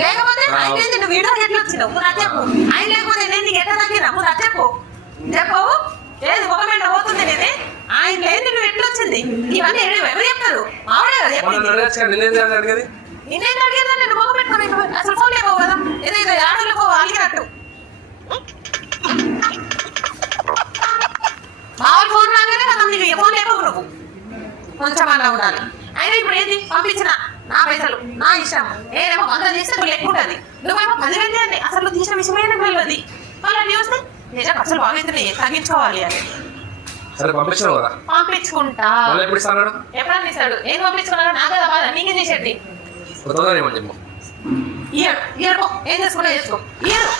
లేకపోతే నువ్వు వీడియోకి ఎట్లా వచ్చినావు నువ్వు చెప్పు. ఆయన లేకపోతే నేను నీకు ఎట్లా తగ్గినా నువ్వు చెప్పు చెప్పవు. ఏది ఒక మెంట పోతుంది నేనే ఆయన లేదు నువ్వు ఎట్లా వచ్చింది ఇవన్నీ ఎవరు చెప్తారు మావిడే కదా నిన్నేం అడిగేదా నేను మొగ పెట్టుకుని అసలు ఫోన్ లేకపోవు కదా ఏదో ఇక ఆడలకు అలిగినట్టు మామూలు ఫోన్ రాగానే కదా నీకు ఫోన్ లేకపోవు నువ్వు కొంచెం అలా ఉండాలి. అయినా ఇప్పుడు ఏంటి పంపించిన నా పైసలు నా ఇష్టం నేనేమో 100 చేస్తే నువ్వు ఎక్కువ ఉంటుంది నువ్వేమో 10,000 చేయండి అసలు నువ్వు తీసిన విషయమే నాకు తెలియదు. మళ్ళీ అన్నీ వస్తే నిజం అసలు బాగుంటుంది తగ్గించుకోవాలి అని పంపించుకుంటా ఎప్పుడన్నా ఇస్తాడు నేను పంపించుకున్నాను నాకు కదా బాధ నీకేం చేసేది ఇయడు ఏం చేసుకుంటా చేసుకో ఇయ్యడు